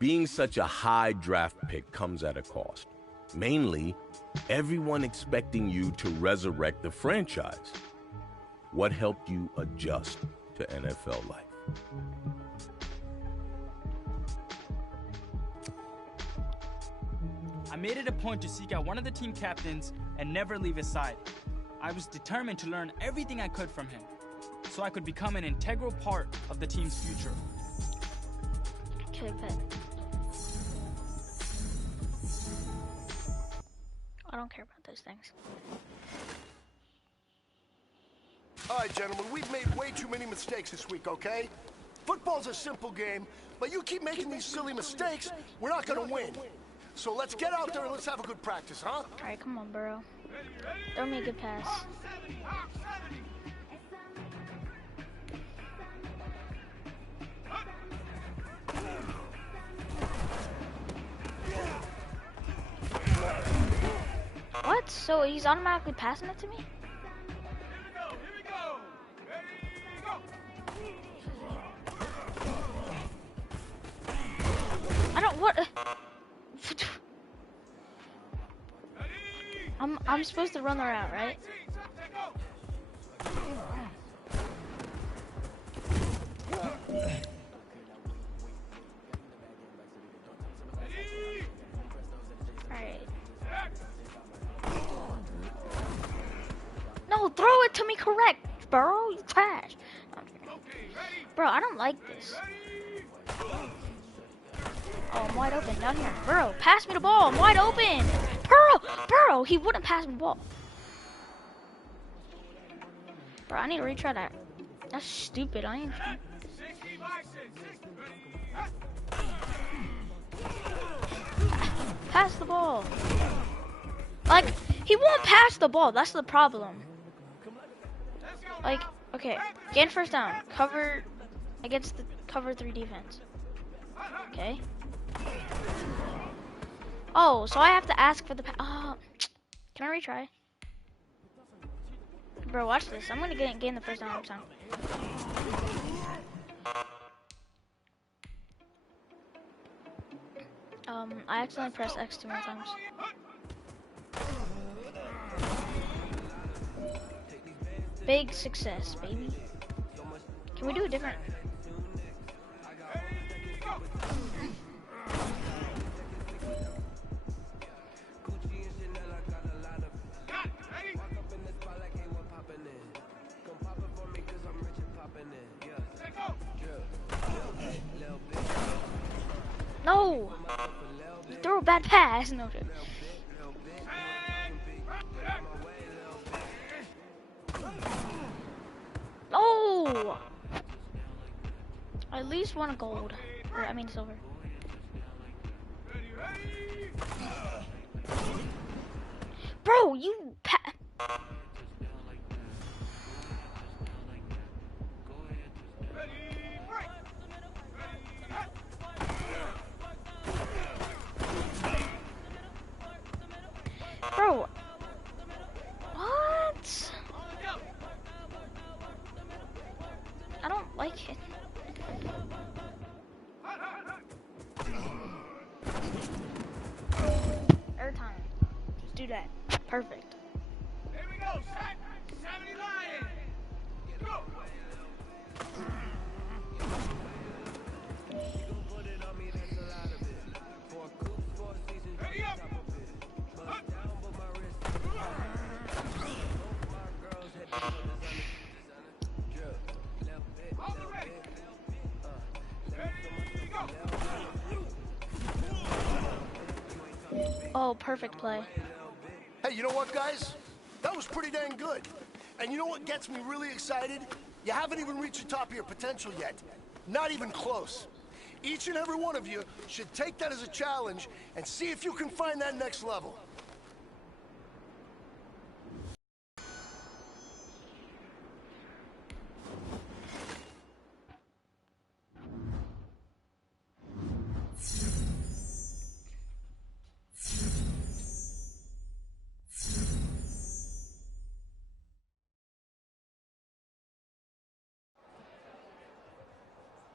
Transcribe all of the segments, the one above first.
Being such a high draft pick comes at a cost. Mainly, everyone expecting you to resurrect the franchise. What helped you adjust to NFL life? I made it a point to seek out one of the team captains and never leave his side. I was determined to learn everything I could from him, so I could become an integral part of the team's future. Okay, bet. I don't care about those things. All right, gentlemen, we've made way too many mistakes this week, okay? Football's a simple game, but you keep making these silly mistakes, we're not gonna win. So let's get out there and let's have a good practice, huh? Alright, come on, Burrow. Throw me a good pass. What? So he's automatically passing it to me? I don't what I'm supposed to run the route, right? Alright. No, throw it to me correct, Burrow, you trash. Bro, I don't like this. Oh, I'm wide open down here. Burrow, pass me the ball. I'm wide open. Burrow, he wouldn't pass me the ball. Bro, I need to retry that. That's stupid. I ain't. Pass the ball. Like, he won't pass the ball. That's the problem. Like, okay, gain first down. Cover against the cover 3 defense. Okay. Oh, so I have to ask for the can I retry? Bro, watch this. I'm gonna gain the first down every time. I accidentally pressed X too many times. Big success, baby. Can we do a different? No! You threw a bad pass. No joke. No! I at least want a gold. Or, I mean silver. Bro, you Bro. What? I don't like it. Every time. Just do that. Perfect. Here we go, set. 70 Lions. Go. Ready up. All the ready. Ready, go. Oh, perfect play. Hey, you know what, guys? That was pretty dang good. And you know what gets me really excited? You haven't even reached the top of your potential yet. Not even close. Each and every one of you should take that as a challenge and see if you can find that next level.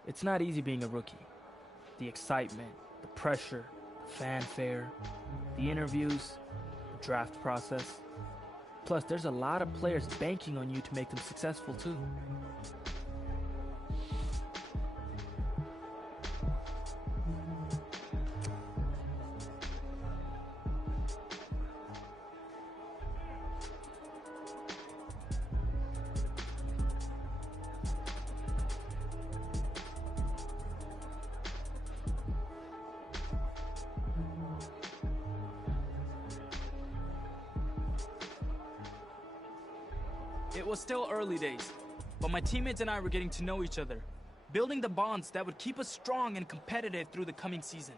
It's not easy being a rookie. The excitement, The pressure, the fanfare, the interviews, the draft process. Plus, there's a lot of players banking on you to make them successful too. It was still early days, but my teammates and I were getting to know each other, building the bonds that would keep us strong and competitive through the coming season.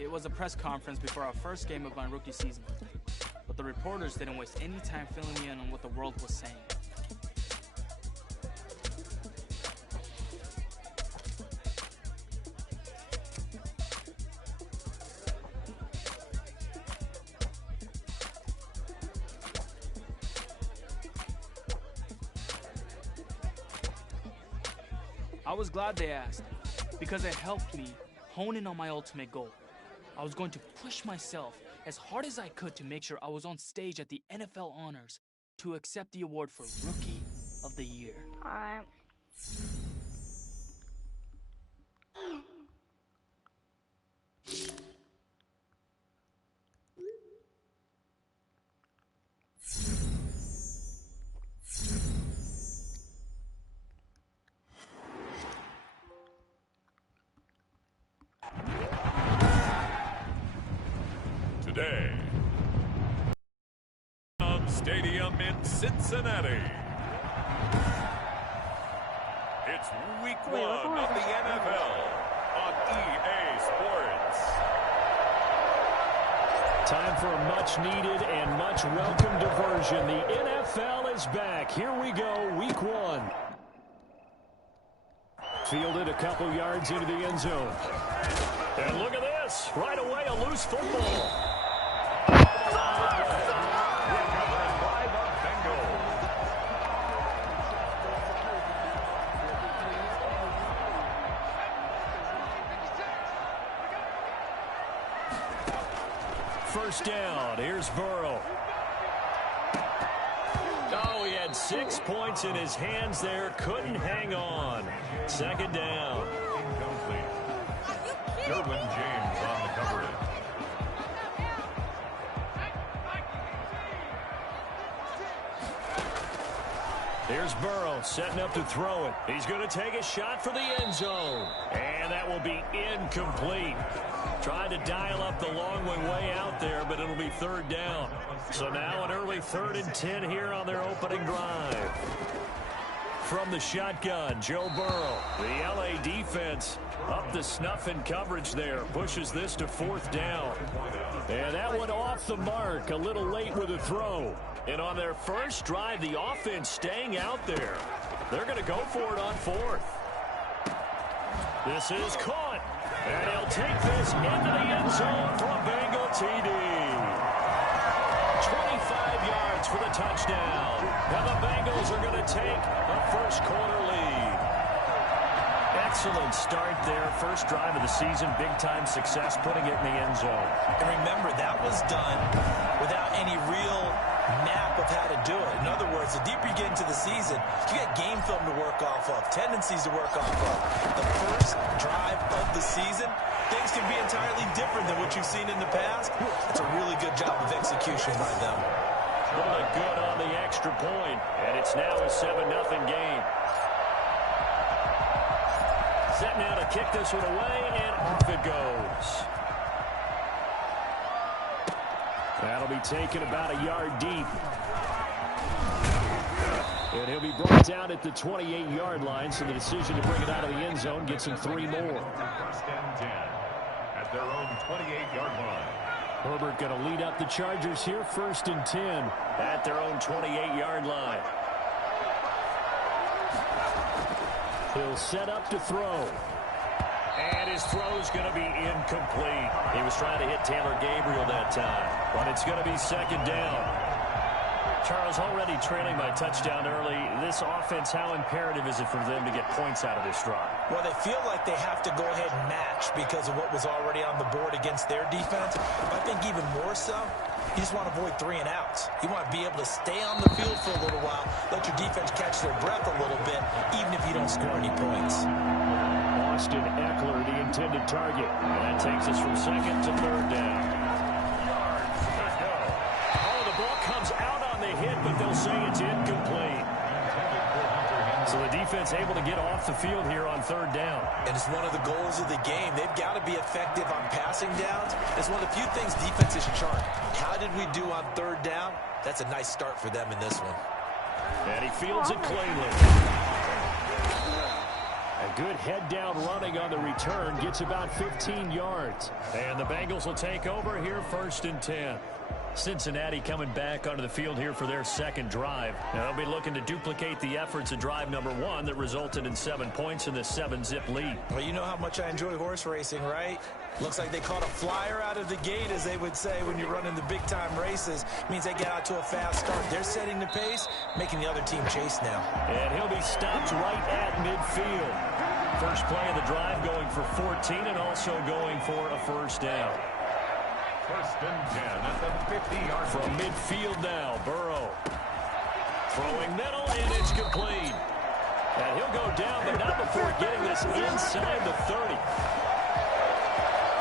It was a press conference before our first game of my rookie season, but the reporters didn't waste any time filling me in on what the world was saying. I was glad they asked, because it helped me hone in on my ultimate goal. I was going to push myself as hard as I could to make sure I was on stage at the NFL Honors to accept the award for Rookie of the Year. Alright. Today, Stadium in Cincinnati. It's week 1 of the NFL on EA Sports. Time for a much-needed and much-welcome diversion. The NFL is back. Here we go, week 1. Fielded a couple yards into the end zone. And look at this. Right away, a loose football. First down, here's Burrow. Oh, he had 6 points in his hands there, couldn't hang on. Second down. Incomplete. Derwin James on the coverage. Here's Burrow setting up to throw it. He's going to take a shot for the end zone. And that will be incomplete. Trying to dial up the long way out there, but it'll be third down. So now an early 3rd and 10 here on their opening drive. From the shotgun, Joe Burrow. The LA defense up the snuff in coverage there. Pushes this to 4th down. And that one off the mark. A little late with the throw. And on their first drive, the offense staying out there. They're going to go for it on 4th. This is caught. And he'll take this into the end zone for a Bengal TD. 25 yards for the touchdown. And the Bengals are going to take a first-quarter lead. Excellent start there. First drive of the season. Big-time success putting it in the end zone. And remember, that was done without any real map of how to do it. In other words, the deeper you get into the season, you got game film to work off of, tendencies to work off of. The first drive of the season, things can be entirely different than what you've seen in the past. It's a really good job of execution by them. Really good on the extra point, and it's now a 7-0 game. Set now to kick this one away, and off it goes. That'll be taken about a yard deep. And he'll be brought down at the 28-yard line, so the decision to bring it out of the end zone gets him 3 more. First and 10 at their own 28-yard line. Herbert going to lead up the Chargers here, 1st and 10 at their own 28-yard line. He'll set up to throw. And his throw's going to be incomplete. He was trying to hit Taylor Gabriel that time, but it's going to be 2nd down. Charles, already trailing by touchdown early. This offense, how imperative is it for them to get points out of this drive? Well, they feel like they have to go ahead and match because of what was already on the board against their defense. But I think even more so, you just want to avoid 3 and outs. You want to be able to stay on the field for a little while, let your defense catch their breath a little bit, even if you don't score any points. Austin Eckler, the intended target. And that takes us from 2nd to 3rd down. Oh, the ball comes out on the hit, but they'll say it's incomplete. So the defense able to get off the field here on 3rd down. And it's one of the goals of the game. They've got to be effective on passing downs. It's one of the few things defenses chart. How did we do on 3rd down? That's a nice start for them in this one. And he fields it cleanly. A good head-down running on the return. Gets about 15 yards. And the Bengals will take over here, 1st and 10. Cincinnati coming back onto the field here for their 2nd drive. And they'll be looking to duplicate the efforts of drive number 1 that resulted in 7 points in this 7-zip lead. Well, you know how much I enjoy horse racing, right? Looks like they caught a flyer out of the gate, as they would say when you're running the big-time races. Means they get out to a fast start. They're setting the pace, making the other team chase now. And he'll be stopped right at midfield. First play of the drive going for 14 and also going for a 1st down. 1st and 10 at the 50-yard from midfield now. Burrow throwing middle, and it's complete. And he'll go down, but not before getting this inside the 30.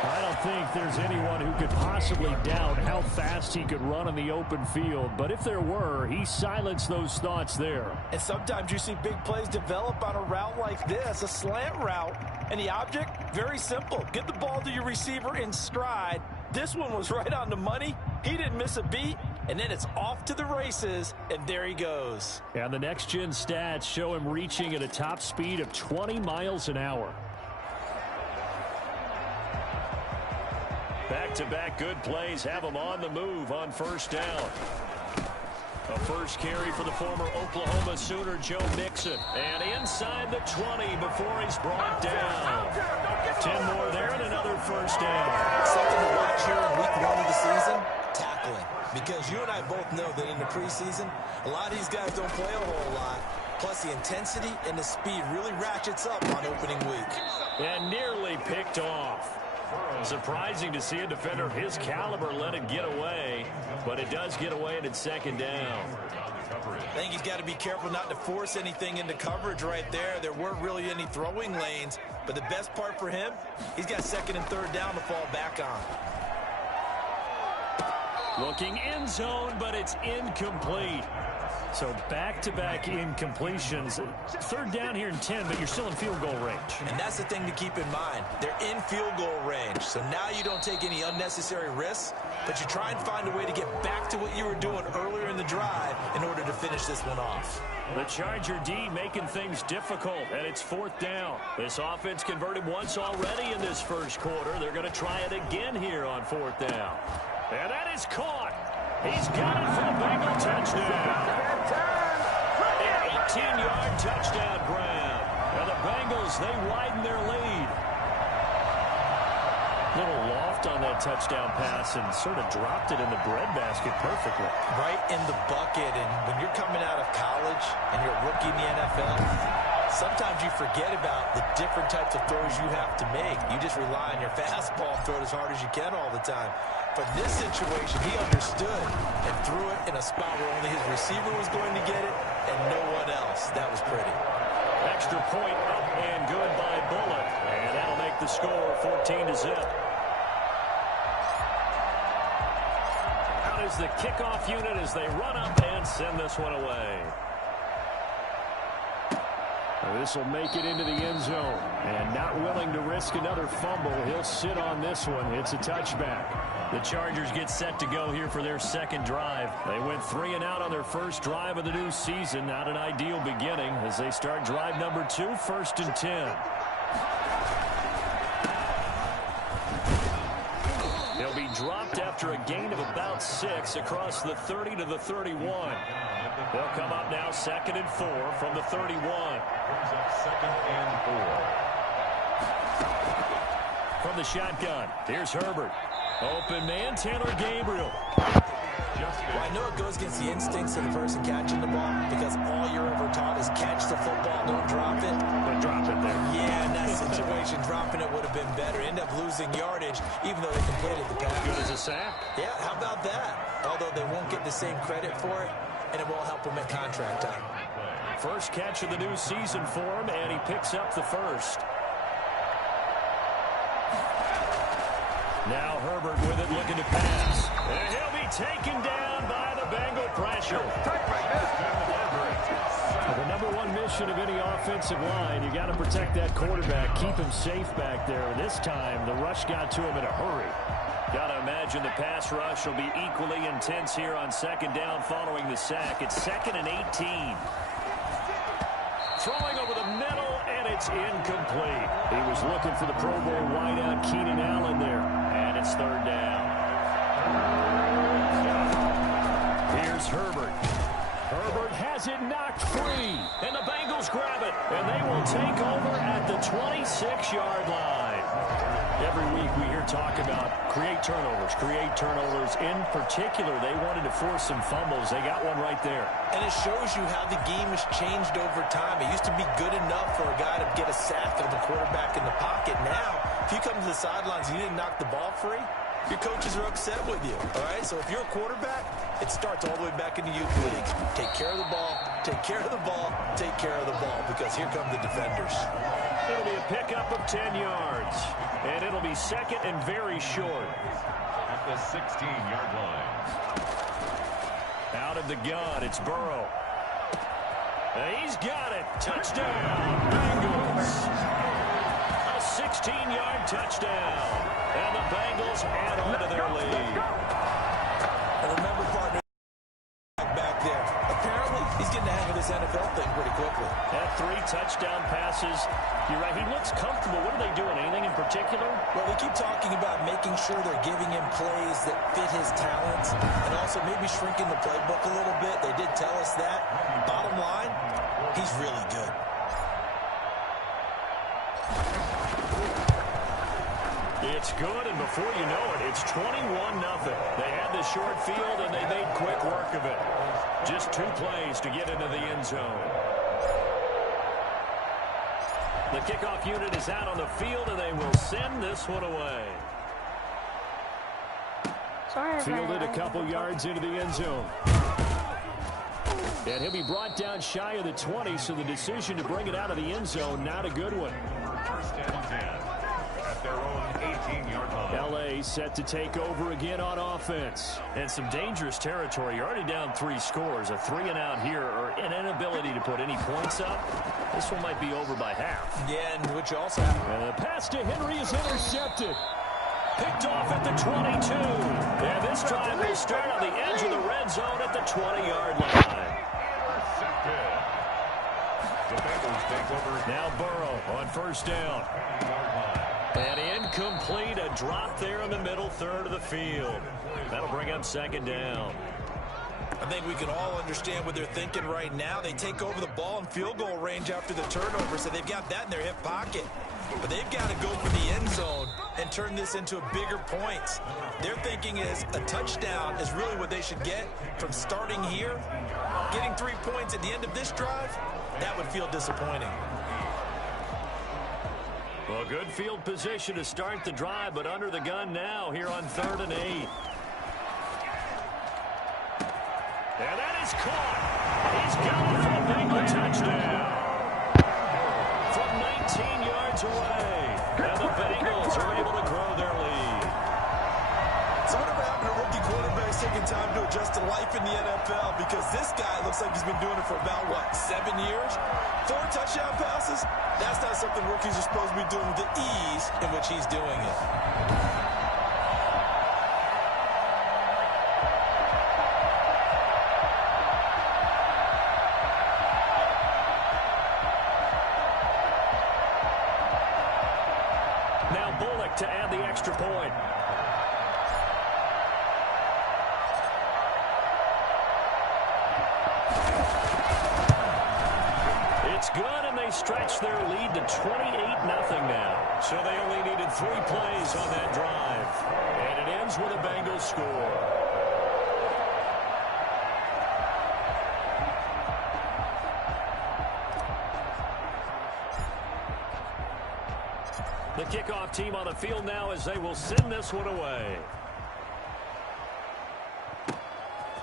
I don't think there's anyone who could possibly doubt how fast he could run in the open field. But if there were, he silenced those thoughts there. And sometimes you see big plays develop on a route like this, a slant route. And the object, very simple. Get the ball to your receiver in stride. This one was right on the money. He didn't miss a beat. And then it's off to the races, and there he goes. And the next-gen stats show him reaching at a top speed of 20 miles an hour. Back-to-back good plays have him on the move on 1st down. A first carry for the former Oklahoma Sooner, Joe Mixon. And inside the 20 before he's brought down. 10 more there and another 1st down. Something to watch here in week 1 of the season, tackling. Because you and I both know that in the preseason, a lot of these guys don't play a whole lot. Plus the intensity and the speed really ratchets up on opening week. And nearly picked off. Surprising to see a defender of his caliber let it get away, but it does get away and it's 2nd down. I think he's got to be careful not to force anything into coverage right there. There weren't really any throwing lanes, but the best part for him, he's got 2nd and 3rd down to fall back on. Looking end zone, but it's incomplete. So back-to-back incompletions. 3rd down here in 10, but you're still in field goal range. And that's the thing to keep in mind. They're in field goal range. So now you don't take any unnecessary risks, but you try and find a way to get back to what you were doing earlier in the drive in order to finish this one off. The Charger D making things difficult, and it's 4th down. This offense converted once already in this 1st quarter. They're going to try it again here on 4th down. And that is caught. He's got it for the Bengal touchdown. An 18-yard touchdown grab. And the Bengals, they widen their lead. Little loft on that touchdown pass and sort of dropped it in the breadbasket perfectly. Right in the bucket. And when you're coming out of college and you're a rookie in the NFL, sometimes you forget about the different types of throws you have to make. You just rely on your fastball and throw it as hard as you can all the time. But in this situation, he understood and threw it in a spot where only his receiver was going to get it and no one else. That was pretty. Extra point up and good by Bullock. And that'll make the score 14-0. Out is the kickoff unit as they run up and send this one away. This will make it into the end zone. And not willing to risk another fumble, he'll sit on this one. It's a touchback. The Chargers get set to go here for their 2nd drive. They went 3 and out on their 1st drive of the new season. Not an ideal beginning as they start drive number 2, 1st and 10. He'll be dropped after after a gain of about 6 across the 30 to the 31. They'll come up now 2nd and 4 from the 31. Brings up 2nd and 4. From the shotgun, here's Herbert. Open man, Taylor Gabriel. Well, I know it goes against the instincts of the person catching the ball because all you're ever taught is catch the football, don't drop it. But drop it there. Yeah, in that situation, dropping it would have been better. End up losing yardage, even though they completed the pass. Good as a sack. Yeah, how about that? Although they won't get the same credit for it, and it won't help them at contract time. First catch of the new season for him, and he picks up the first. Now Herbert with it, looking to pass. And he'll be taken down by the Bengal pressure. The number one mission of any offensive line, you got to protect that quarterback, keep him safe back there. And this time, the rush got to him in a hurry. Got to imagine the pass rush will be equally intense here on 2nd down following the sack. It's 2nd and 18. Throwing over the middle, and it's incomplete. He was looking for the Pro Bowl wideout Keenan Allen there, and it's 3rd down. Here's Herbert. Herbert has it knocked free, and the Bengals grab it, and they will take over at the 26-yard line. Every week we hear talk about create turnovers. In particular, they wanted to force some fumbles. They got one right there. And it shows you how the game has changed over time. It used to be good enough for a guy to get a sack of a quarterback in the pocket. Now, if you come to the sidelines and you didn't knock the ball free, your coaches are upset with you, all right? So if you're a quarterback, it starts all the way back in the youth leagues. Take care of the ball, take care of the ball, take care of the ball, because here come the defenders. It'll be a pickup of 10 yards, and it'll be 2nd and very short. At the 16-yard line. Out of the gun, it's Burrow. He's got it. Touchdown, Bengals. A 16-yard touchdown. And the Bengals add on to their lead. And remember, partner, back there. Apparently, he's getting the hang of this NFL thing pretty quickly. Had 3 touchdown passes. You're right, he looks comfortable. What are they doing? Anything in particular? Well, they keep talking about making sure they're giving him plays that fit his talents and also maybe shrinking the playbook a little bit. They did tell us that. Bottom line, he's really good. It's good, and before you know it, it's 21-0. They had the short field, and they made quick work of it. Just 2 plays to get into the end zone. The kickoff unit is out on the field, and they will send this one away. Sorry, Fielded a couple yards into the end zone. And he'll be brought down shy of the 20, so the decision to bring it out of the end zone, not a good one. First and 10 at their own 18-yard line. L.A. set to take over again on offense. And some dangerous territory. You're already down 3 scores. A 3-and-out here, or an inability to put any points up. This one might be over by half. Yeah, and which also happened. And the pass to Henry is intercepted. Picked off at the 22. And this drive will start on the edge of the red zone at the 20-yard line. The Bengals take over. Now Burrow on first down. And incomplete, a drop there in the middle third of the field. That'll bring up 2nd down. I think we can all understand what they're thinking right now. They take over the ball in field goal range after the turnover, so they've got that in their hip pocket. But they've got to go for the end zone and turn this into a bigger points. Their thinking is a touchdown is really what they should get from starting here. Getting 3 points at the end of this drive, that would feel disappointing. Well, good field position to start the drive, but under the gun now here on 3rd and 8. And that is caught. He's got it for a Bengal touchdown. From 19 yards away. And the Bengals are able to grow their lead. So whatever happened to rookie quarterbacks taking time to adjust to life in the NFL? Because this guy looks like he's been doing it for about, what, 7 years? 4 touchdown passes? That's not something rookies are supposed to be doing with the ease in which he's doing it. Now Bullock to add the extra point. they stretch their lead to 28-0 now. So they only needed 3 plays on that drive. And it ends with a Bengals score. The kickoff team on the field now as they will send this one away.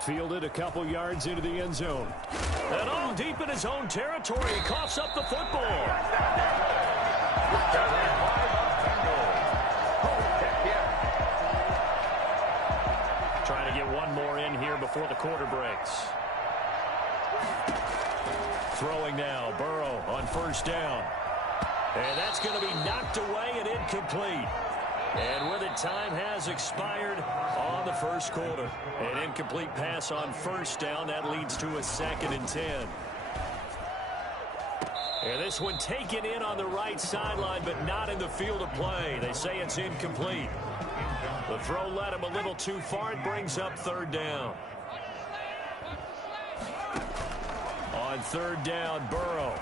Fielded a couple yards into the end zone. And all deep in his own territory, he coughs up the football. Trying to get one more in here before the quarter breaks. Throwing now, Burrow on first down. And that's going to be knocked away and incomplete. And with it, time has expired on the first quarter. An incomplete pass on first down. That leads to a 2nd and 10. And this one taken in on the right sideline, but not in the field of play. They say it's incomplete. The throw led him a little too far. It brings up 3rd down. On 3rd down, Burrow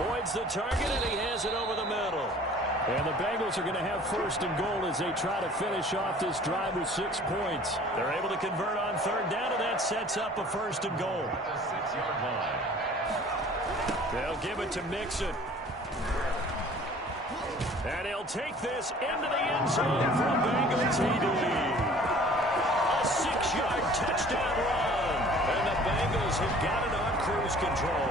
avoids the target, and he has it over the middle. And the Bengals are going to have 1st and goal as they try to finish off this drive with 6 points. They're able to convert on 3rd down, and that sets up a 1st and goal. They'll give it to Mixon. And he'll take this into the end zone for a Bengal TD. A 6-yard touchdown run. And the Bengals have got it on cruise control.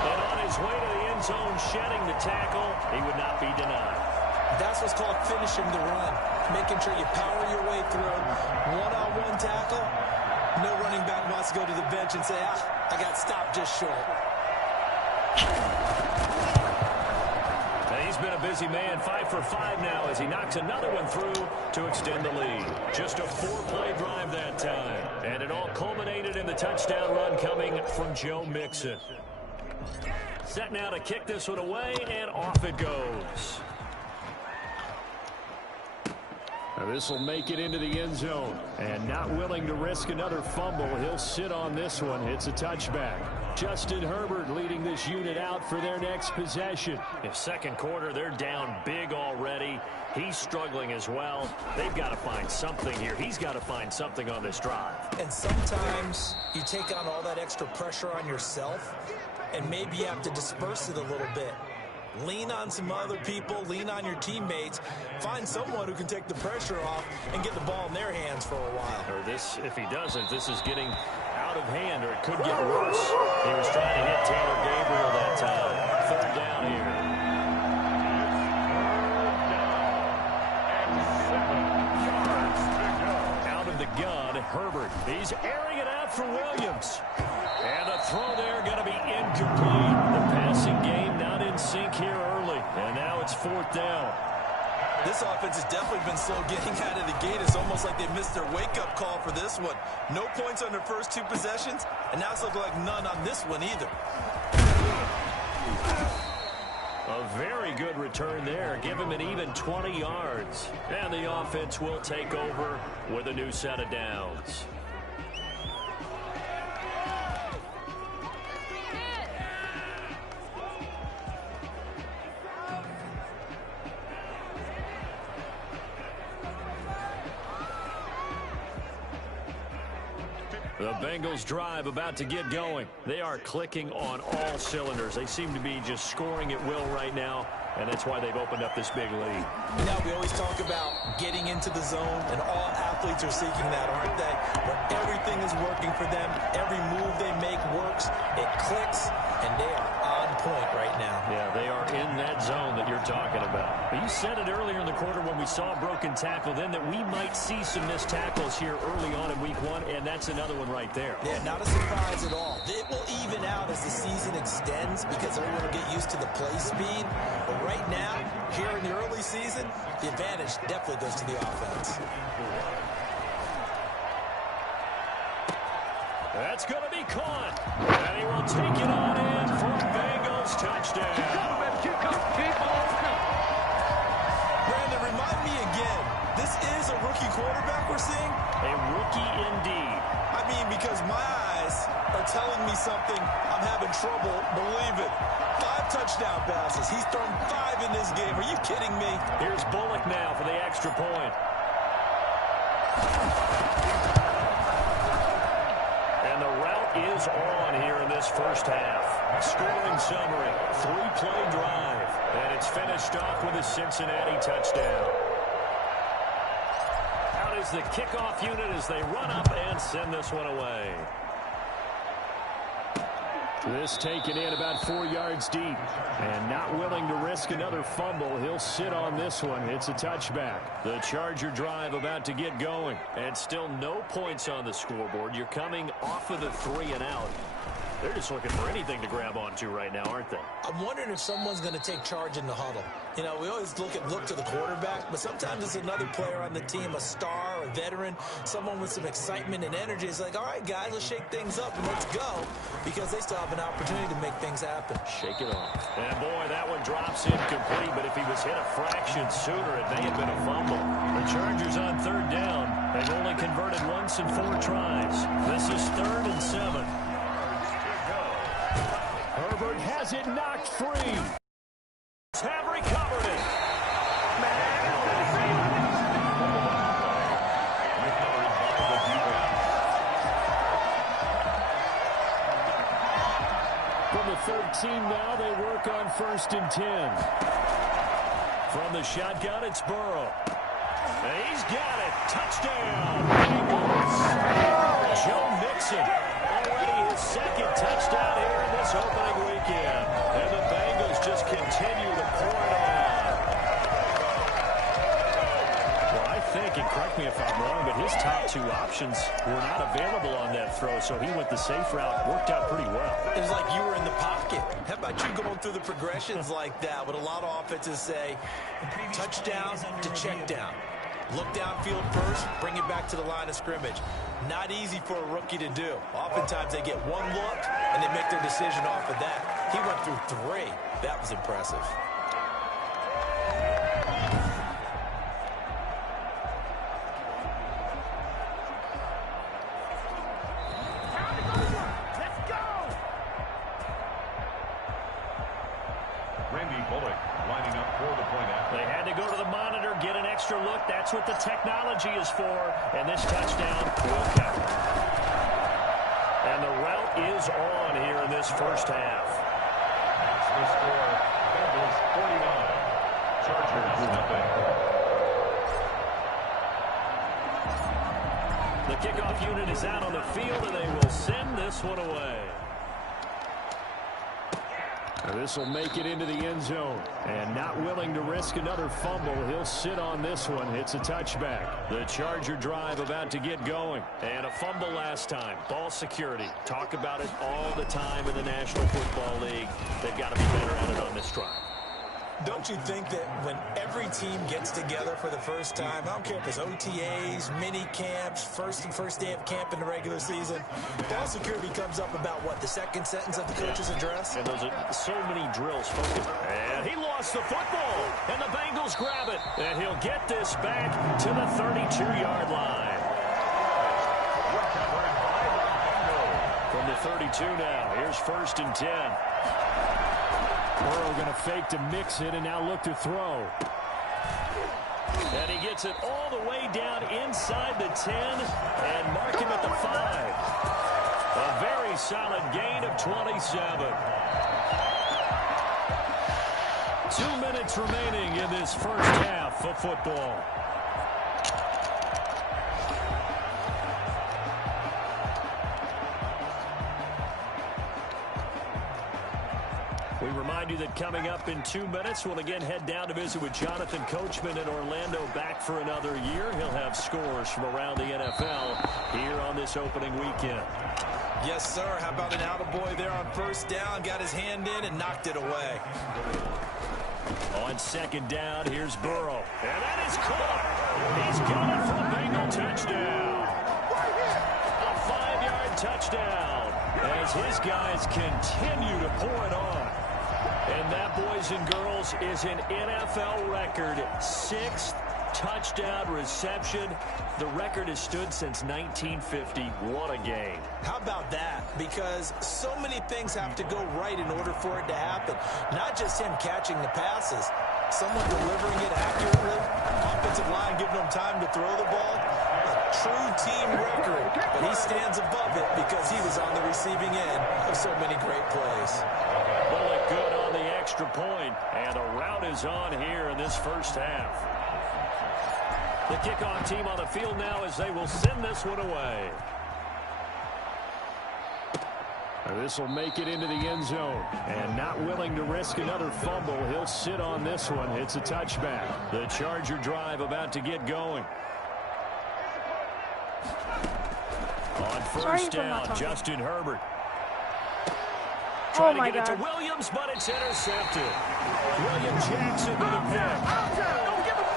And on his way to the end zone, shedding the tackle, he would not be denied. That's what's called finishing the run. Making sure you power your way through. One-on-one tackle. No running back wants to go to the bench and say, I got stopped just short. He's been a busy man, 5 for 5 now as he knocks another one through to extend the lead. Just a 4-play drive that time. And it all culminated in the touchdown run coming from Joe Mixon. Set now to kick this one away, and off it goes. Now this will make it into the end zone. And not willing to risk another fumble, he'll sit on this one. It's a touchback. Justin Herbert leading this unit out for their next possession. In 2nd quarter, they're down big already. He's struggling as well. They've got to find something here. He's got to find something on this drive. And sometimes you take on all that extra pressure on yourself, and maybe you have to disperse it a little bit. Lean on some other people, lean on your teammates, find someone who can take the pressure off and get the ball in their hands for a while. Or this, if he doesn't, this is getting out of hand, or it could get worse. He was trying to hit Taylor Gabriel that time. 3rd down here. Out of the gun, Herbert. He's airing it out for Williams. And the throw there going to be incomplete. The passing game not in sync here early. And now it's 4th down. This offense has definitely been slow getting out of the gate. It's almost like they missed their wake-up call for this one. No points on their first 2 possessions, and now it's looking like none on this one either. A very good return there. Give him an even 20 yards. And the offense will take over with a new set of downs. The Bengals drive about to get going. They are clicking on all cylinders. They seem to be just scoring at will right now, and that's why they've opened up this big lead. You know, we always talk about getting into the zone, and all athletes are seeking that, aren't they? Where everything is working for them. Every move they make works. It clicks, and they are on point right now. Yeah, they are in that zone that you're talking about. But you said it earlier in the quarter when we saw a broken tackle then that we might see some missed tackles here early on in week 1, and that's another one right there. Yeah, not a surprise at all. It will even out as the season extends because everyone will get used to the play speed. But right now, here in the early season, the advantage definitely goes to the offense. That's going to be caught. And he will take it on in for a Bengals touchdown. Brandon, remind me again, This is a rookie quarterback we're seeing? A rookie indeed. I mean, because my eyes are telling me something I'm having trouble believing. 5 touchdown passes. He's thrown 5 in this game. Are you kidding me? Here's Bullock now for the extra point. And the route is on here in this first half. Scoring summary, 3-play drive. And it's finished off with a Cincinnati touchdown. Out is the kickoff unit as they run up and send this one away. This taken in about 4 yards deep. And not willing to risk another fumble. He'll sit on this one. It's a touchback. The Charger drive about to get going. And still no points on the scoreboard. You're coming off of the 3 and out. They're just looking for anything to grab onto right now, aren't they? I'm wondering if someone's going to take charge in the huddle. You know, we always look to the quarterback, but sometimes it's another player on the team, a star, a veteran, someone with some excitement and energy. It's like, all right, guys, let's shake things up and let's go, because they still have an opportunity to make things happen. Shake it off. And, boy, that one drops incomplete, but if he was hit a fraction sooner, it may have been a fumble. The Chargers on 3rd down. They've only converted once in 4 tries. This is 3rd and 7. Herbert has it knocked free. Have recovered it. From the 13 now, they work on 1st and 10. From the shotgun, it's Burrow. And he's got it. Touchdown. Joe Mixon. Already his 2nd touchdown here in this opening weekend. And the Bengals just continue to pour it on. Well, I think, and correct me if I'm wrong, but his top 2 options were not available on that throw, so he went the safe route. Worked out pretty well. It was like you were in the pocket. How about you going through the progressions like that? What a lot of offenses say, touchdown to check down. Look downfield first, bring it back to the line of scrimmage. Not easy for a rookie to do. Oftentimes they get one look and they make their decision off of that. He went through 3. That was impressive. Randy Bullock lining up for the point after. They had to go to the monitor, get an extra look. That's what the technology is for. And this touchdown will count. And the route is on here in this first half. That's the score. Bengals 49. Chargers nothing. The kickoff unit is out on the field, and they will send this one away. This will make it into the end zone. And not willing to risk another fumble, he'll sit on this one. It's a touchback. The Charger drive about to get going. And a fumble last time. Ball security. Talk about it all the time in the National Football League. They've got to be better at it on this drive. Don't you think that when every team gets together for the first time, I don't care if it's OTAs, mini camps, first day of camp in the regular season, ball security comes up about, what, the 2nd sentence of the coach's address? And those are so many drills focused. And he lost the football. And the Bengals grab it. And he'll get this back to the 32-yard line. From the 32 now, here's 1st and 10. Burrow going to fake to mix it and now look to throw. And he gets it all the way down inside the 10 and mark him at the 5. A very solid gain of 27. 2 minutes remaining in this first half of football. We remind you that coming up in 2 minutes, we'll again head down to visit with Jonathan Coachman in Orlando, back for another year. He'll have scores from around the NFL here on this opening weekend. Yes, sir. How about an attaboy there on 1st down? Got his hand in and knocked it away. On 2nd down, here's Burrow. And that is caught. He's got it for a Bengal touchdown. A 5-yard touchdown as his guys continue to pour it on. And that, boys and girls, is an NFL record 6th touchdown reception. The record has stood since 1950. What a game. How about that? Because so many things have to go right in order for it to happen. Not just him catching the passes, someone delivering it accurately, offensive line giving him time to throw the ball. A true team record, but he stands above it because he was on the receiving end of so many great plays. Bullock good on the extra point, and the rout is on here in this first half. The kickoff team on the field now as they will send this one away. This will make it into the end zone. And not willing to risk another fumble, he'll sit on this one. It's a touchback. The Charger drive about to get going. On first down, Justin Herbert. Trying to get it to Williams, but it's intercepted. William Jackson with a pick.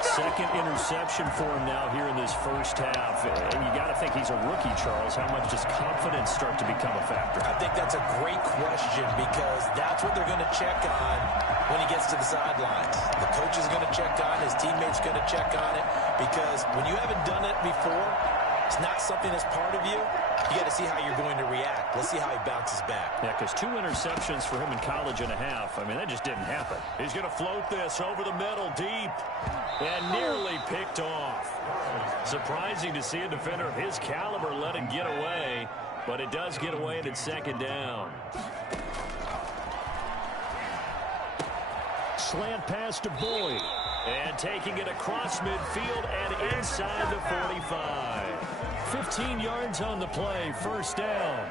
Second interception for him now here in this first half. And you got to think he's a rookie, Charles. How much does confidence start to become a factor? I think that's a great question because that's what they're going to check on when he gets to the sidelines. The coach is going to check on, his teammates going to check on it, because when you haven't done it before, it's not something that's part of you. You got to see how you're going to react. Let's see how he bounces back. Yeah, because 2 interceptions for him in college and a half. I mean, that just didn't happen. He's going to float this over the middle deep and nearly picked off. Surprising to see a defender of his caliber let it get away, but it does get away and it's second down. Slant pass to Boyd. And taking it across midfield and inside the 45. 15 yards on the play, first down.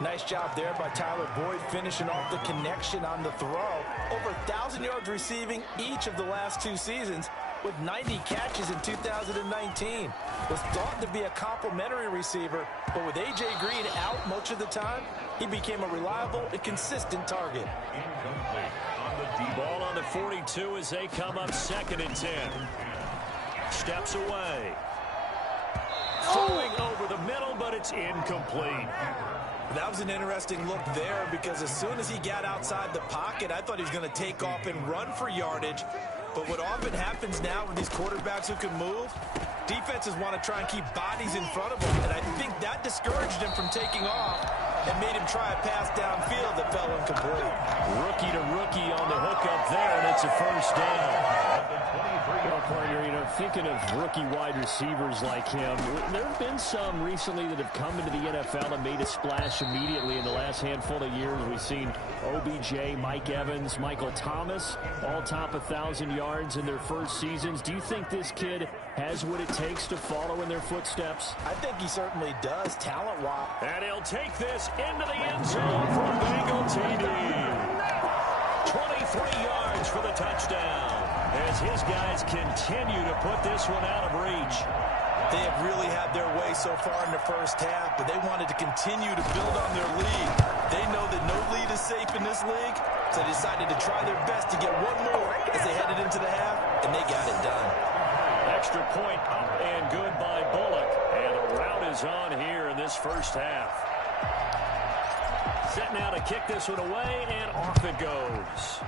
Nice job there by Tyler Boyd, finishing off the connection on the throw. Over 1,000 yards receiving each of the last 2 seasons, with 90 catches in 2019. Was thought to be a complimentary receiver, but with A.J. Green out much of the time, he became a reliable and consistent target. Ball on the 42 as they come up 2nd and 10. Steps away. Throwing over the middle, but it's incomplete. That was an interesting look there because as soon as he got outside the pocket, I thought he was going to take off and run for yardage. But what often happens now with these quarterbacks who can move, defenses want to try and keep bodies in front of them. And I think that discouraged him from taking off and made him try a pass downfield that fell incomplete. Rookie to rookie on the hook up there, and it's a first down. Well, partner, you know, thinking of rookie wide receivers like him, there have been some recently that have come into the NFL and made a splash immediately in the last handful of years. We've seen OBJ, Mike Evans, Michael Thomas, all top 1,000 yards in their first seasons. Do you think this kid has what it takes to follow in their footsteps? I think he certainly does, talent-wise. And he'll take this into the end zone for a Bengal TD. 23 yards for the touchdown as his guys continue to put this one out of reach. They have really had their way so far in the first half, but they wanted to continue to build on their lead. They know that no lead is safe in this league, so they decided to try their best to get one more as they headed into the half, and they got it done. Extra point up and good by Bullock, and the rout is on here in this first half. Set now to kick this one away, and off it goes.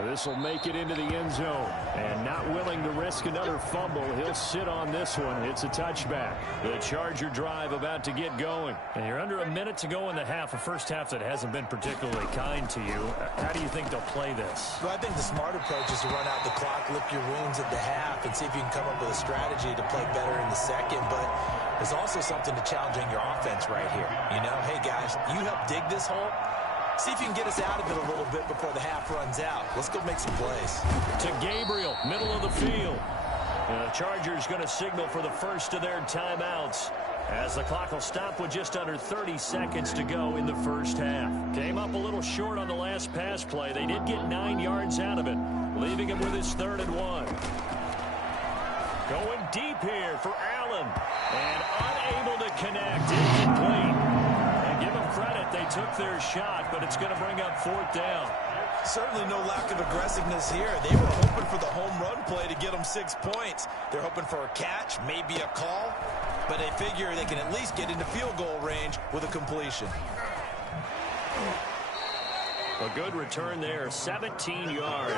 This will make it into the end zone. And not willing to risk another fumble, he'll sit on this one. It's a touchback. The Charger drive about to get going. And you're under a minute to go in the half, a first half that hasn't been particularly kind to you. How do you think they'll play this? Well, I think the smart approach is to run out the clock, lick your wounds at the half, and see if you can come up with a strategy to play better in the second. But there's also something to challenging your offense right here. You know, hey, guys, you help dig this hole. See if you can get us out of it a little bit before the half runs out. Let's go make some plays. To Gabriel, middle of the field. And the Chargers going to signal for the first of their timeouts as the clock will stop with just under 30 seconds to go in the first half. Came up a little short on the last pass play. They did get 9 yards out of it, leaving him with his 3rd and 1. Going deep here for Allen. And unable to connect. Incomplete. Give them credit, they took their shot, but it's going to bring up 4th down. Certainly no lack of aggressiveness here. They were hoping for the home run play to get them 6 points. They're hoping for a catch, maybe a call, but they figure they can at least get into field goal range with a completion. A good return there, 17 yards.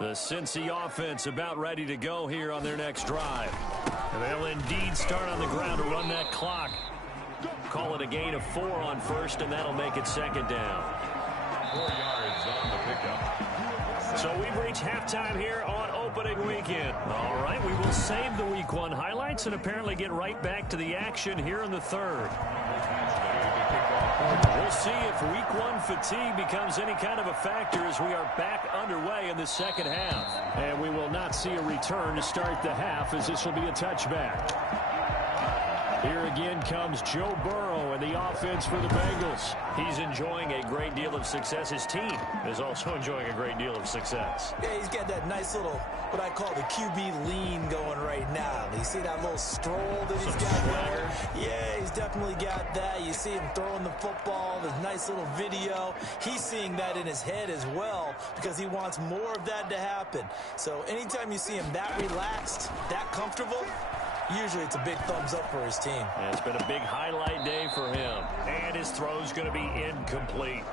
The Cincy offense about ready to go here on their next drive. And they'll indeed start on the ground to run that clock. Call it a gain of 4 on first, and that'll make it second down. 4 yards on the pickup. So we've reached halftime here on opening weekend. All right, we will save the Week 1 highlights and apparently get right back to the action here in the third. We'll see if Week 1 fatigue becomes any kind of a factor as we are back underway in the second half. And we will not see a return to start the half, as this will be a touchback. Here again comes Joe Burrow and the offense for the Bengals. He's enjoying a great deal of success. His team is also enjoying a great deal of success. Yeah, he's got that nice little, what I call the QB lean going right now. You see that little stroll that he's got there? Yeah, he's definitely got that. You see him throwing the football, this nice little video. He's seeing that in his head as well because he wants more of that to happen. So anytime you see him that relaxed, that comfortable, usually it's a big thumbs up for his team. And it's been a big highlight day for him. And his throw's going to be incomplete.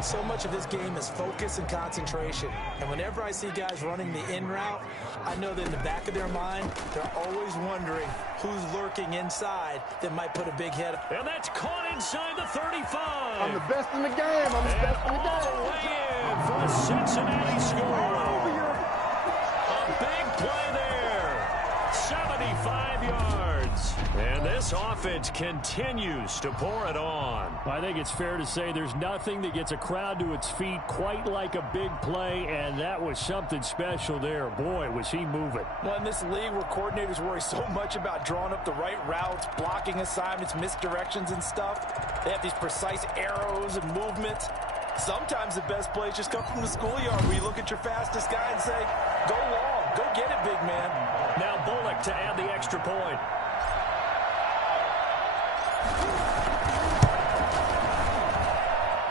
So much of this game is focus and concentration. And whenever I see guys running the in route, I know that in the back of their mind, they're always wondering who's lurking inside that might put a big hit. And that's caught inside the 35. I'm the best in the game. I'm the best in the game. All the way in for a Cincinnati score. A big play there. 75 yards. And this offense continues to pour it on. I think it's fair to say there's nothing that gets a crowd to its feet quite like a big play, and that was something special there. Boy, was he moving. Well, in this league where coordinators worry so much about drawing up the right routes, blocking assignments, misdirections and stuff, they have these precise arrows and movements. Sometimes the best plays just come from the schoolyard where you look at your fastest guy and say, go long, go get it, big man. Now Bullock to add the extra point.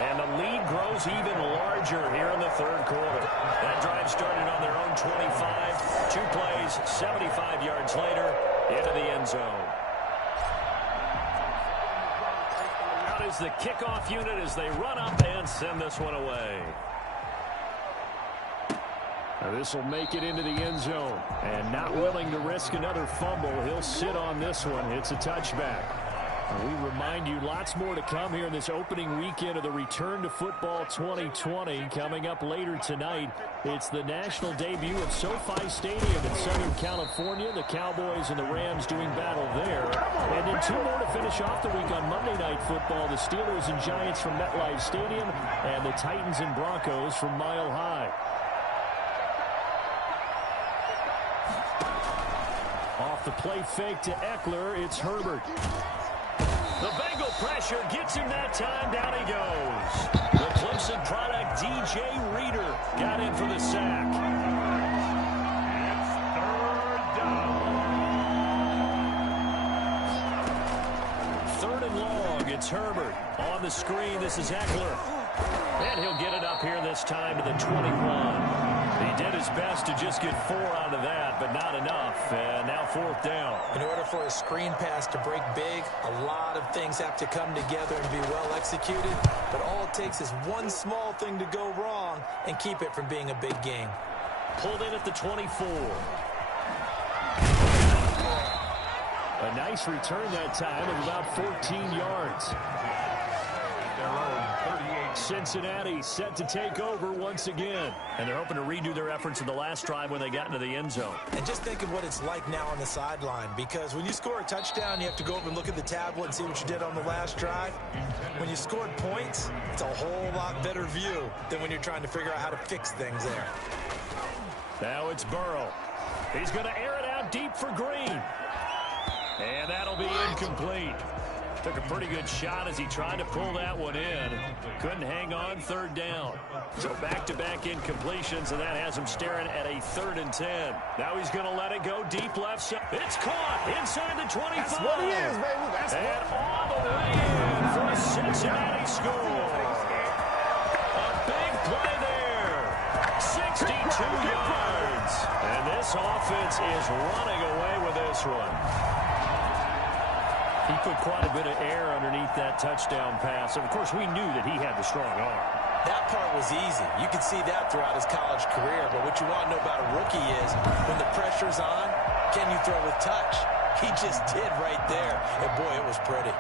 And the lead grows even larger here in the third quarter. That drive started on their own 25. 2 plays, 75 yards later, into the end zone. Out is the kickoff unit as they run up and send this one away. Now this will make it into the end zone. And not willing to risk another fumble, he'll sit on this one. It's a touchback. We remind you, lots more to come here in this opening weekend of the Return to Football 2020. Coming up later tonight, it's the national debut of SoFi Stadium in Southern California. The Cowboys and the Rams doing battle there. And then 2 more to finish off the week on Monday Night Football. The Steelers and Giants from MetLife Stadium and the Titans and Broncos from Mile High. Off the play fake to Eckler, it's Herbert. The Bengal pressure gets him that time. Down he goes. The Clemson product, DJ Reader, got in for the sack. It's third down. 3rd and long. It's Herbert. On the screen, this is Eckler. And he'll get it up here this time to the 21. He did his best to just get 4 out of that, but not enough. And now 4th down. In order for a screen pass to break big, a lot of things have to come together and be well executed. But all it takes is one small thing to go wrong and keep it from being a big game. Pulled in at the 24. A nice return that time of about 14 yards. Cincinnati set to take over once again. And they're hoping to redo their efforts in the last drive when they got into the end zone. And just think of what it's like now on the sideline, because when you score a touchdown, you have to go over and look at the tablet and see what you did on the last drive. When you scored points, it's a whole lot better view than when you're trying to figure out how to fix things there. Now it's Burrow. He's going to air it out deep for Green. And that'll be incomplete. Took a pretty good shot as he tried to pull that one in. Couldn't hang on. 3rd down. So back-to-back incompletions, and that has him staring at a 3rd and 10. Now he's going to let it go deep left side. It's caught inside the 25. That's what he is, baby. That's and all the way in for a Cincinnati score. A big play there. 62 yards. And this offense is running away with this one. He put quite a bit of air underneath that touchdown pass. Of course, we knew that he had the strong arm. That part was easy. You could see that throughout his college career. But what you want to know about a rookie is when the pressure's on, can you throw with touch? He just did right there. And, boy, it was pretty.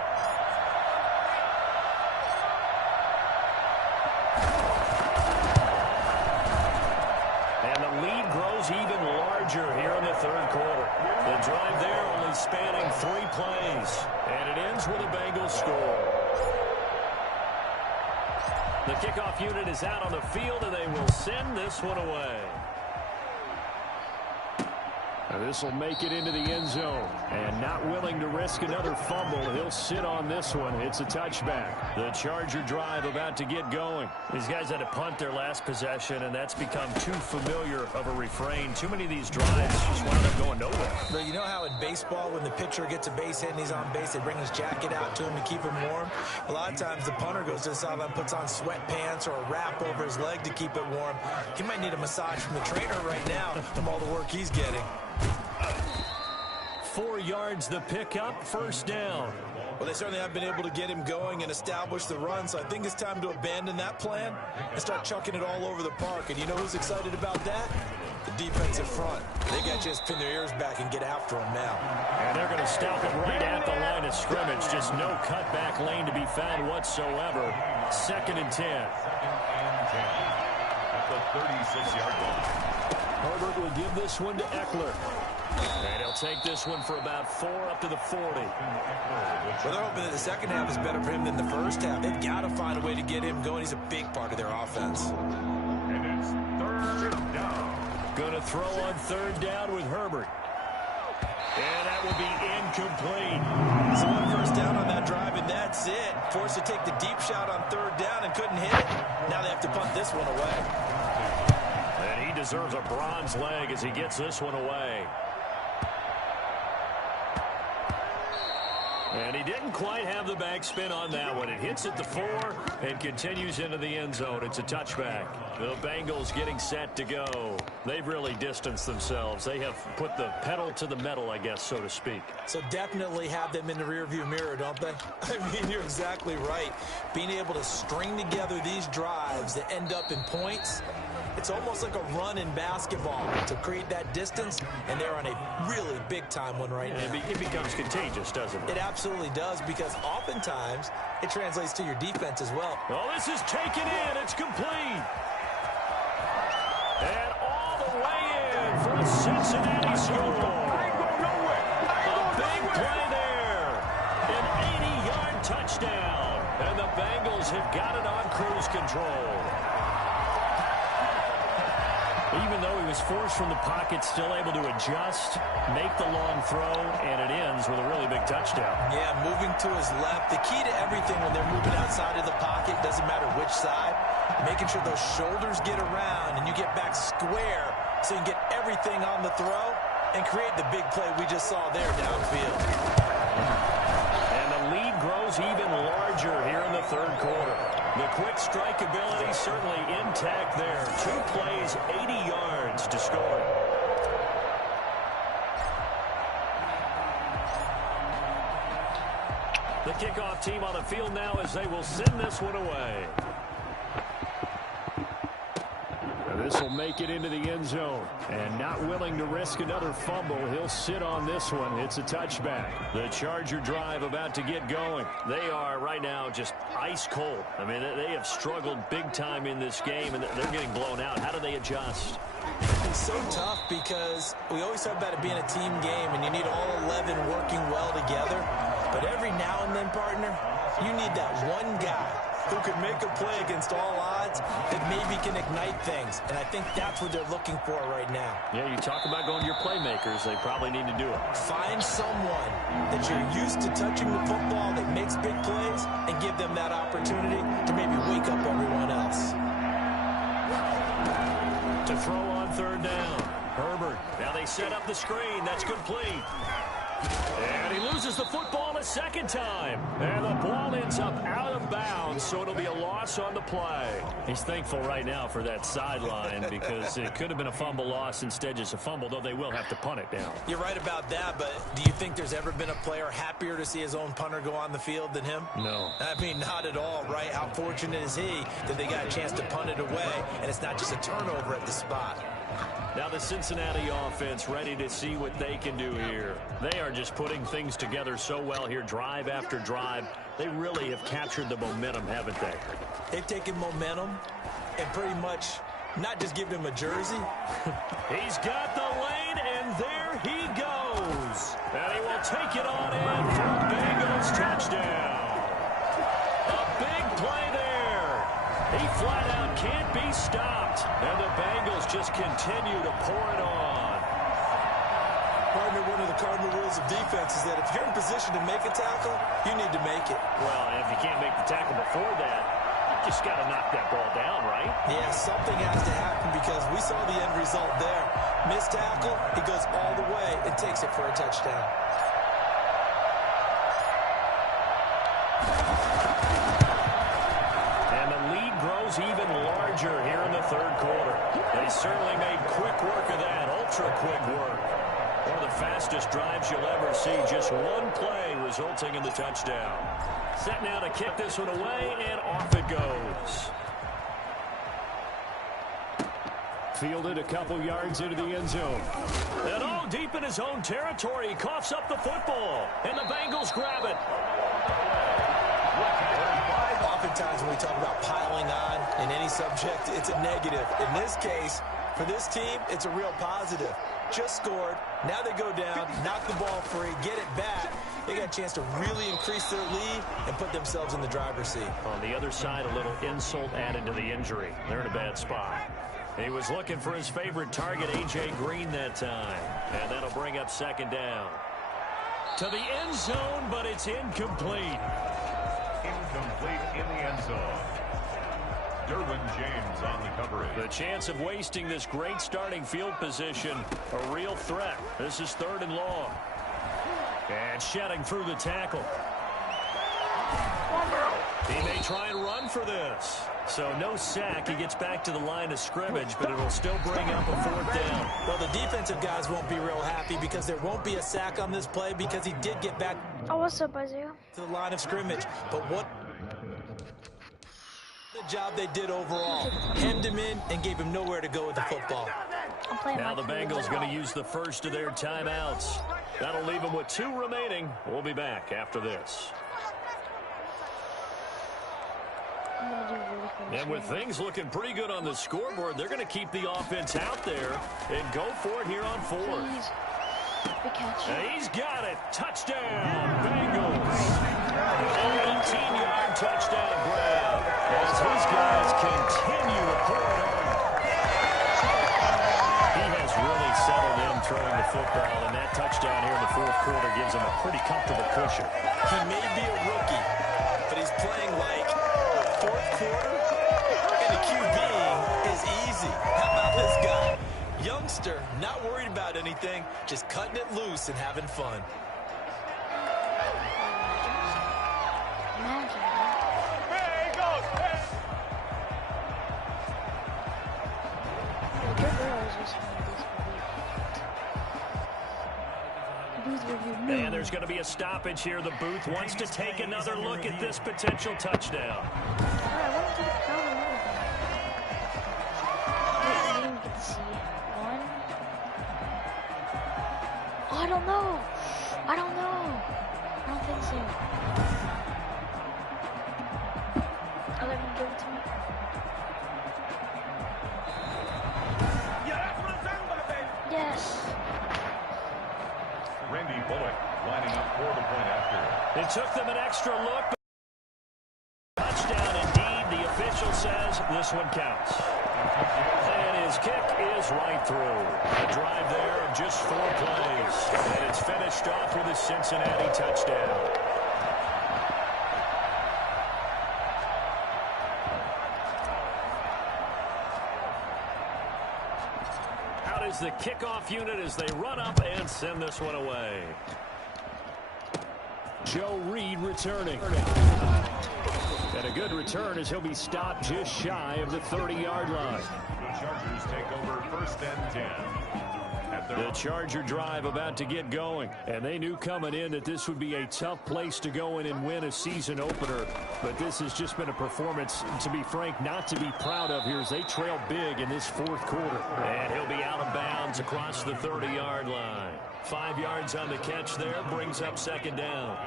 And the lead grows even larger here in the third quarter. The drive there only spanning 3 plays. And it ends with a Bengals score. The kickoff unit is out on the field, and they will send this one away. This will make it into the end zone. And not willing to risk another fumble, he'll sit on this one. It's a touchback. The Charger drive about to get going. These guys had to punt their last possession, and that's become too familiar of a refrain. Too many of these drives just wound up going nowhere. But you know how in baseball, when the pitcher gets a base hit and he's on base, they bring his jacket out to him to keep him warm? A lot of times the punter goes to the sideline, puts on sweatpants or a wrap over his leg to keep it warm. He might need a massage from the trainer right now from all the work he's getting. 4 yards the pickup, first down. Well, they certainly have been able to get him going and establish the run, so I think it's time to abandon that plan and start chucking it all over the park. And you know who's excited about that? The defensive front. They got to just pin their ears back and get after him now. And they're going to stop it right at the line of scrimmage. Just no cutback lane to be found whatsoever. 2nd and 10. At the 36-yard line. Herbert will give this one to Eckler. And he'll take this one for about 4 up to the 40. Well, they're hoping that the second half is better for him than the first half. They've got to find a way to get him going. He's a big part of their offense. And it's 3rd down. Going to throw on 3rd down with Herbert. And that will be incomplete. So one first down on that drive, and that's it. Forced to take the deep shot on 3rd down and couldn't hit it. Now they have to punt this one away. And he deserves a bronze leg as he gets this one away. And he didn't quite have the backspin on that one. It hits at the 4 and continues into the end zone. It's a touchback. The Bengals getting set to go. They've really distanced themselves. They have put the pedal to the metal, I guess, so to speak. So definitely have them in the rearview mirror, don't they? I mean, you're exactly right. Being able to string together these drives that end up in points, it's almost like a run in basketball to create that distance, and they're on a really big-time one right now. It becomes contagious, doesn't it? It absolutely does, because oftentimes it translates to your defense as well. Oh, this is taken in. It's complete. And all the way in for a Cincinnati score. A big play there. An 80-yard touchdown. And the Bengals have got it on cruise control. Even though he was forced from the pocket, still able to adjust, make the long throw, and it ends with a really big touchdown. Yeah, moving to his left. The key to everything when they're moving outside of the pocket, doesn't matter which side, making sure those shoulders get around and you get back square so you can get everything on the throw and create the big play we just saw there downfield. And the lead grows even larger here in the third quarter. The quick strike ability certainly intact there. 2 plays, 80 yards to score. The kickoff team on the field now as they will send this one away. This will make it into the end zone. And not willing to risk another fumble, he'll sit on this one. It's a touchback. The Charger drive about to get going. They are right now just ice cold. I mean, they have struggled big time in this game, and they're getting blown out. How do they adjust? It's so tough because we always talk about it being a team game, and you need all 11 working well together. But every now and then, partner, you need that one guy who can make a play against all odds that maybe can ignite things. And I think that's what they're looking for right now. Yeah, you talk about going to your playmakers. They probably need to do it. Find someone that you're used to touching the football that makes big plays and give them that opportunity to maybe wake up everyone else. To throw on 3rd down. Herbert. Now they set up the screen. That's complete. And he loses the football a second time. And the ball ends up out of bounds, so it'll be a loss on the play. He's thankful right now for that sideline because it could have been a fumble loss, instead just a fumble, though they will have to punt it down. You're right about that, but do you think there's ever been a player happier to see his own punter go on the field than him? No. I mean, not at all, right? How fortunate is he that they got a chance to punt it away, and it's not just a turnover at the spot. Now the Cincinnati offense ready to see what they can do here. They are just putting things together so well here, drive after drive. They really have captured the momentum, haven't they? They've taken momentum and pretty much not just given him a jersey. He's got the lane, and there he goes. And he will take it on in for Bengals touchdown. A big play there. He flat out can't be stopped. And the Bengals just continue to pour it on. Partner, one of the cardinal rules of defense is that if you're in position to make a tackle, you need to make it. Well, and if you can't make the tackle before that, you just got to knock that ball down, right? Yeah, something has to happen because we saw the end result there. Missed tackle, he goes all the way and takes it for a touchdown. And the lead grows even larger here in the third quarter. They certainly made quick work of that, ultra quick work. One of the fastest drives you'll ever see. Just one play resulting in the touchdown. Set now to kick this one away, and off it goes. Fielded a couple yards into the end zone. And all deep in his own territory, he coughs up the football. And the Bengals grab it. Oftentimes when we talk about piling on in any subject, it's a negative. In this case, for this team, it's a real positive. Just scored. Now they go down, knock the ball free, get it back. They got a chance to really increase their lead and put themselves in the driver's seat. On the other side, a little insult added to the injury. They're in a bad spot. He was looking for his favorite target, A.J. Green, that time. And that'll bring up second down. To the end zone, but it's incomplete. Incomplete in the end zone. Derwin James on the coverage. The chance of wasting this great starting field position, a real threat. This is 3rd and long. And shedding through the tackle. He may try and run for this. So no sack. He gets back to the line of scrimmage, but it'll still bring up a 4th down. Well, the defensive guys won't be real happy because there won't be a sack on this play because he did get back what's up, Isaiah? to the line of scrimmage. But what the job they did overall. Hemmed him in and gave him nowhere to go with the football. Now the Bengals going to use the first of their timeouts. That'll leave them with 2 remaining. We'll be back after this. And with things looking pretty good on the scoreboard, they're going to keep the offense out there and go for it here on 4th. Big catch. And he's got it. Touchdown, Bengals. 18-yard touchdown grab as his guys continue to pour it on. He has really settled in throwing the football, and that touchdown here in the 4th quarter gives him a pretty comfortable cushion. He may be a rookie, but he's playing like 4th quarter, and the QBing is easy. How about this guy? Youngster, not worried about anything, just cutting it loose and having fun. And there's going to be a stoppage here. The booth wants to take another look at this potential touchdown. I don't know. I don't think so. I'll let him give it to me. Yes. Randy Bullock lining up for the point after. It took them an extra look. Touchdown indeed. The official says this one counts. And his kick is right through. A drive there of just 4 plays. And it's finished off with a Cincinnati touchdown. Out is the kickoff unit as they run up and send this one away. Joe Reed returning. And a good return as he'll be stopped just shy of the 30-yard line. The Chargers take over 1st and 10. The Charger drive about to get going. And they knew coming in that this would be a tough place to go in and win a season opener. But this has just been a performance, to be frank, not to be proud of here as they trail big in this 4th quarter. And he'll be out of bounds across the 30-yard line. 5 yards on the catch there, brings up 2nd down.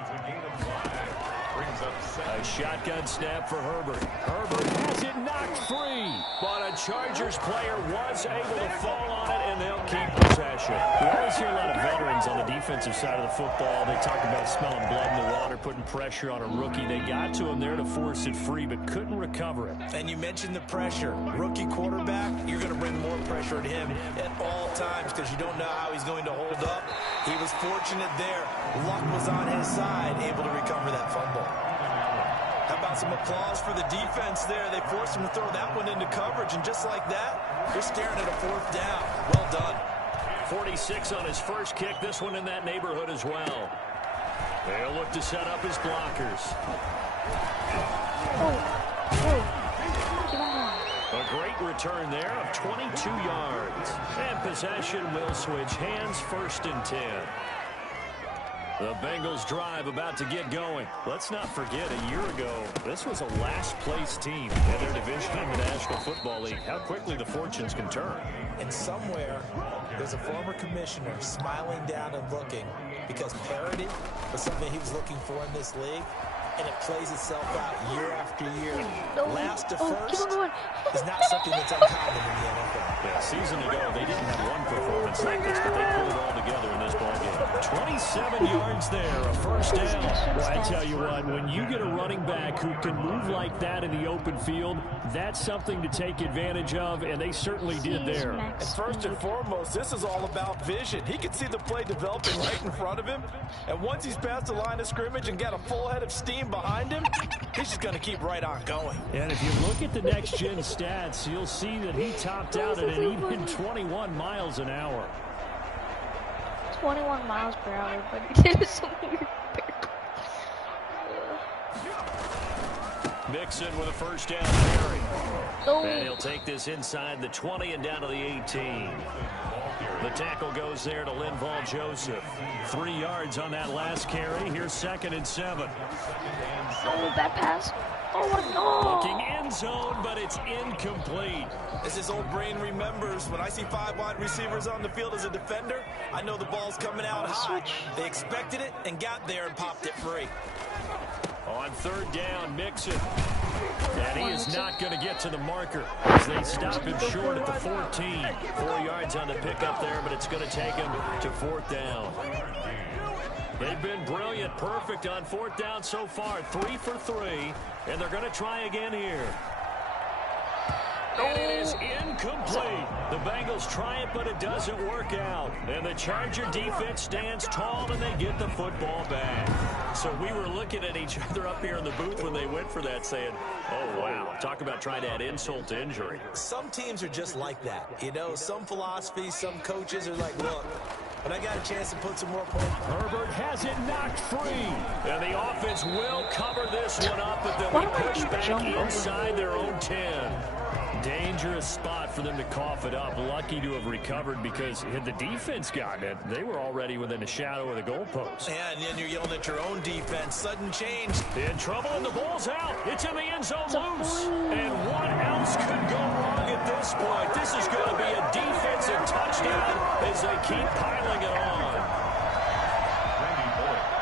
A shotgun snap for Herbert. Herbert has it knocked free, but a Chargers player was able to fall on it, and they'll keep possession. We always hear a lot of veterans on the defensive side of the football. They talk about smelling blood in the water, putting pressure on a rookie. They got to him there to force it free, but couldn't recover it. And you mentioned the pressure. Rookie quarterback, you're going to bring more pressure at him at all times because you don't know how he's going to hold up. He was fortunate there. Luck was on his side, able to recover that fumble. How about some applause for the defense there? They forced him to throw that one into coverage, and just like that, they're staring at a 4th down. Well done. 46 on his first kick. This one in that neighborhood as well. They'll look to set up his blockers. A great return there of 22 yards. And possession will switch hands, 1st and 10. The Bengals drive about to get going. Let's not forget, a year ago, this was a last-place team in their division in the National Football League. How quickly the fortunes can turn. And somewhere, there's a former commissioner smiling down and looking because parity was something he was looking for in this league, and it plays itself out year after year. Last to first is not something that's uncommon in the NFL. Yeah, a season ago, they didn't have one performance like this, but they pulled it all together in this ballgame. 27 yards there, a 1st down. Well, I tell you what, when you get a running back who can move like that in the open field, that's something to take advantage of, and they certainly did there. And first and foremost, this is all about vision. He can see the play developing right in front of him, and once he's past the line of scrimmage and got a full head of steam behind him, he's just going to keep right on going. And if you look at the next-gen stats, you'll see that he topped out at an even 21 miles an hour. 21 miles per hour, but he did some weird Mixon with a 1st down carry. And he'll take this inside the 20 and down to the 18. The tackle goes there to Linval Joseph. 3 yards on that last carry. Here's 2nd and 7. Oh, bad pass. Oh, what a goal. Looking end zone, but it's incomplete. As his old brain remembers, when I see 5 wide receivers on the field as a defender, I know the ball's coming out high. They expected it and got there and popped it free. On 3rd down, Mixon. And he is not going to get to the marker as they stop him short at the 14. 4 yards on the pickup there, but it's going to take him to 4th down. They've been brilliant, perfect on 4th down so far. 3 for 3, and they're going to try again here. And it is incomplete. The Bengals try it, but it doesn't work out. And the Charger defense stands tall, and they get the football back. So we were looking at each other up here in the booth when they went for that, saying, oh, wow, talk about trying to add insult to injury. Some teams are just like that. You know, some philosophies, some coaches are like, look, when I got a chance to put some more points. Herbert has it knocked free. And the offense will cover this one up, but they'll be pushed back inside their own 10. Dangerous spot for them to cough it up. Lucky to have recovered because had the defense gotten it, they were already within a shadow of the goalpost. Yeah, and then you're yelling at your own defense. Sudden change. In trouble, and the ball's out. It's in the end zone loose. And what else could go wrong at this point? This is going to be a defensive touchdown as they keep piling it on.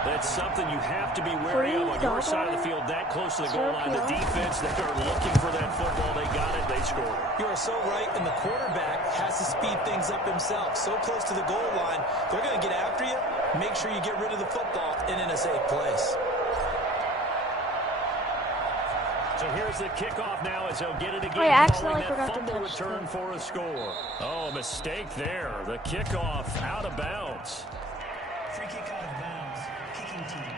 That's something you have to be wary of on your side of the field, that close to the goal line. The defense, they are looking for that football. They got it. They scored. You are so right, and the quarterback has to speed things up himself. So close to the goal line, they're going to get after you. Make sure you get rid of the football and in a safe place. So here's the kickoff now as they'll get it again. I accidentally following that forgot to fumble touch return for a score. Oh, a mistake there. The kickoff out of bounds. Free kick out of bounds. Kicking team.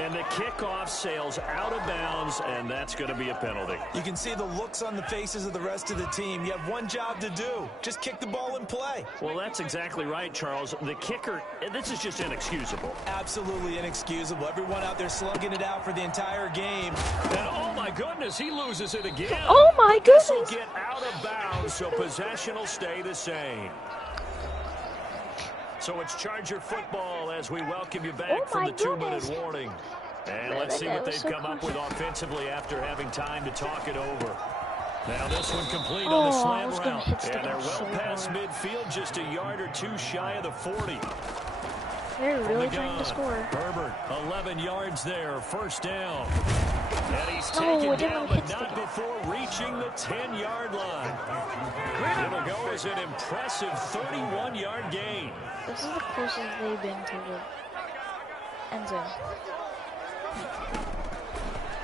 And the kickoff sails out of bounds, and that's going to be a penalty. You can see the looks on the faces of the rest of the team. You have one job to do. Just kick the ball and play. Well, that's exactly right, Charles. The kicker, this is just inexcusable. Absolutely inexcusable. Everyone out there slugging it out for the entire game. And oh, my goodness, he loses it again. Oh, my goodness. This will get out of bounds, so possession will stay the same. So it's Charger football as we welcome you back from the 2-minute warning. And let's see what they've come up with offensively after having time to talk it over. Now this one complete on the slam route. And they're well past midfield, just a yard or two shy of the 40. They're really trying to score. Herbert, 11 yards there, first down. And he's taken down, but not before reaching the 10-yard line. It'll go as an impressive 31-yard gain. This is the closest they've been to the end zone.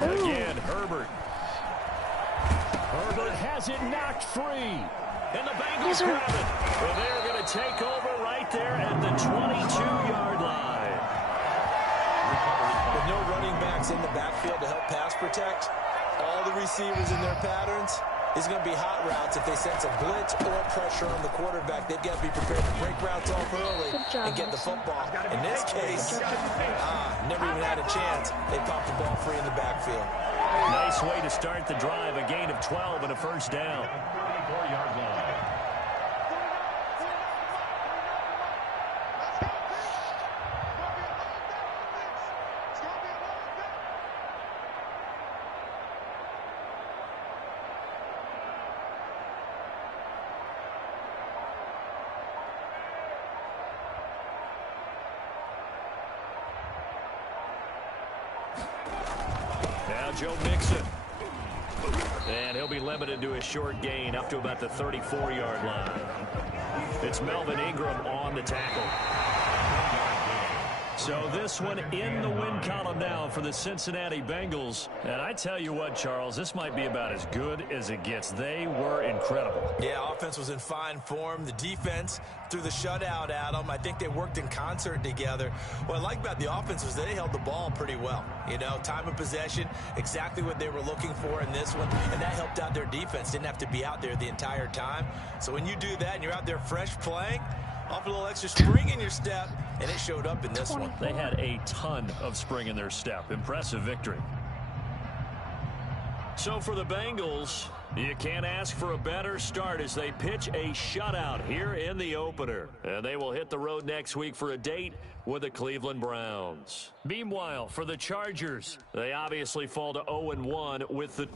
Again, Herbert. Herbert has it knocked free. And the Bengals grab it. Well, they're going to take over right there at the 22-yard line. With no running backs in the backfield to help pass protect, all the receivers in their patterns, it's going to be hot routes. If they sense a blitz or pressure on the quarterback, they've got to be prepared to break routes off early and get the football. In this case, never even had a chance. They popped the ball free in the backfield. Nice way to start the drive. A gain of 12 and a first down. 24-yard line. Joe Mixon. And he'll be limited to a short gain up to about the 34-yard line. It's Melvin Ingram on the tackle. So this one in the win column now for the Cincinnati Bengals. And I tell you what, Charles, this might be about as good as it gets. They were incredible. Yeah, offense was in fine form. The defense threw the shutout at them. I think they worked in concert together. What I like about the offense was they held the ball pretty well. You know, time of possession, exactly what they were looking for in this one. And that helped out their defense. Didn't have to be out there the entire time. So when you do that and you're out there fresh playing, off a little extra spring in your step, and it showed up in this one. They had a ton of spring in their step. Impressive victory. So for the Bengals, you can't ask for a better start as they pitch a shutout here in the opener. And they will hit the road next week for a date with the Cleveland Browns. Meanwhile, for the Chargers, they obviously fall to 0-1 with the